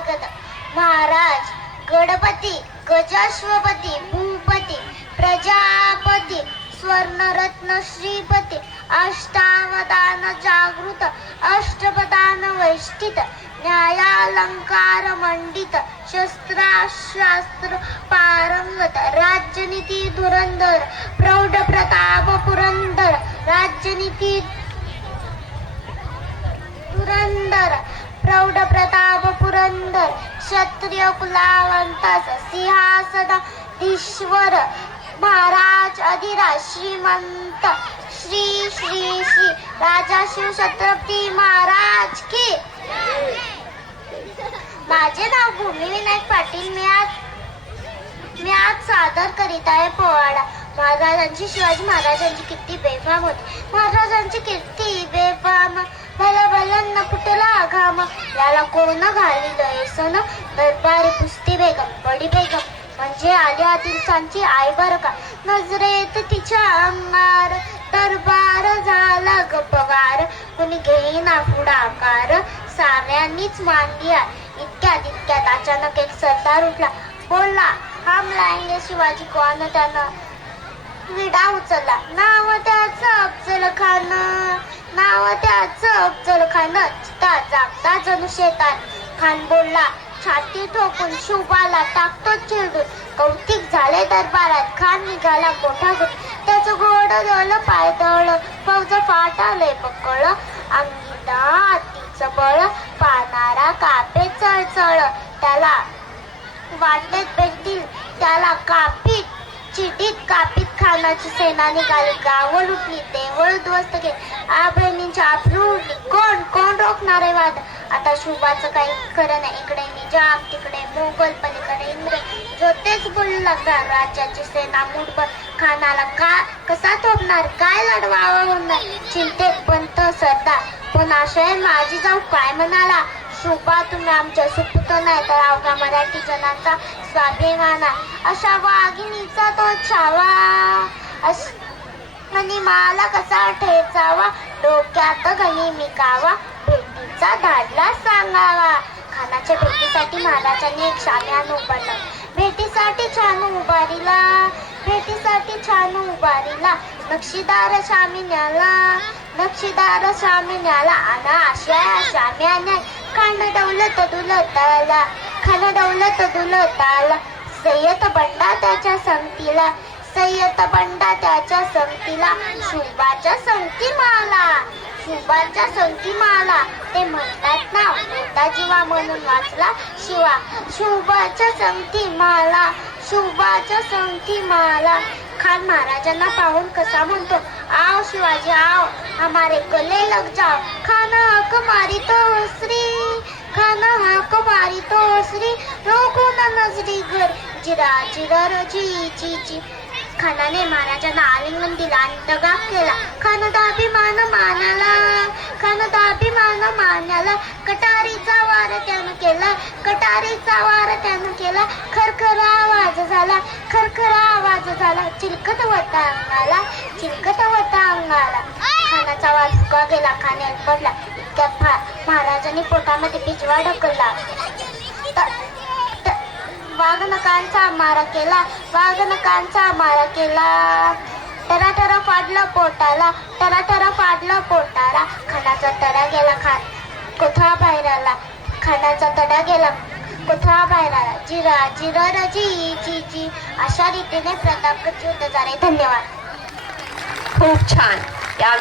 ऐकत. महाराज गणपती गजाश्वपती भूपती प्रजापती स्वर्णरत्न श्रीपती अष्टावधान जागृत अष्टपदान वैष्ठित न्यायालंकार मंडित शस्त्रास्त्र पारंगत राज्यनीती धुरंधर प्रौढ प्रताप पुरंदर राज्यनीती धुरंधर प्रौढ प्रताप पुरंदर क्षत्रिय कुलावंतास सिंहासनाधीश्वर महाराज अधिराज श्रीमंत श्री श्री श्री राजा शिव छत्रपती महाराज की. माझे नाव भूमी विनायक पाटील. मी आज सादर करीत आहे पोवाडा. महाराजांची शिवाजी महाराजांची कीर्ती बेफाम होती. महाराजांची कीर्ती बेफाम भला भल्यांना फुटला घाम. याला कोण घालिलं सन दरबारी पुस्ती बेगम बडी बेगम म्हणजे आली आदिलशांची आई बर का. नजरेत तिच्या अंगार दरबार झाला गपगार. कुणी घेईना पुढाकार साऱ्यांनीच मान दिया. इतक्यात अचानक एक सरदार उठला. बोलला हम लाएंगे शिवाजी को. त्यानं विडा उचलला. नाव त्याचं अफजल खान. नाव त्याचं अफजल खान. चिता जागता जणू शेतात. खान बोलला छाती ठोकून शिवबाला टाकतो चिरडून. कौतिक झाले दरबारात. खान निघाला मोठा गुण. त्याचं घोड दळ पाय दळ फौज फाटाले पकळ. अंगीला हातीचं बळ पाहणारा कापे चळचळ. त्याला वाटेत भेटतील त्याला कापीत चिडीत कापीत खानाची सेना निघाली. गावं लुटली देवळ उद्ध्वस्त केली. बहिणींची आपलू उडली. कोण रोखणार आहे वाद. आता शुभाचं काही खरं नाही. इकडे निजाम तिकडे मोगल पलीकडे इंग्रज. जो तेच बोलू लागला राज्याची सेना मुठभर. खानाला कसा थोपणार काय लढवावं होणार. चिंतेत पंत सरदार पण आशय माझी जाऊ काय म्हणाला. शुभा तुम्ही आमच्या सुपुत नाही तर अवघा मराठी जनांचा स्वाभिमान. अशा वाघिणीचा तो छावा आणि मला कसा ठेचावा. डोक्यात घणी मिकावा भेटीचा धाडला सांगावा. खानाच्या भेटीसाठी महाराजांनी एक शाम्यान उभारला. भेटीसाठी छान उभारीला नक्षीदार शामिन्याला आणा अशा शाम्याने. खान दौलत दुलताला सय्यद बंडा त्याच्या संगतीला शुभाच्या संगती माला. ते म्हणतात ना मोठा जीवा म्हणून वाचला शिवा. शुभाच्या संगती माला. खान महाराजांना पाहून कसा म्हणतो आओ शिवाजी आओ हमारे गले लग जाओ. खान हक मारी तो श्री रोखो न नजरी घर जिरा जी. खानाने महाराजांना आलिंगन दिला आणि दगा केला. खानदाभिमान मानाला कटारीचा वार त्यानं केला. खरखरा आवाज झाला. चिलकत होता अंगाला. खानाचा आवाज फुका गेला. खाण्यात पडला. इतक्यात महाराजांनी पोटामध्ये बिजवा ढकलला. वाघनकांचा मारा केला. टराटरा फाडलं पोटाला. खानाचा तडा गेला. कोथळा बाहेर आला. जिरा जी. अशा रीतीने प्रतापगड युद्ध झाले. धन्यवाद. खूप छान. या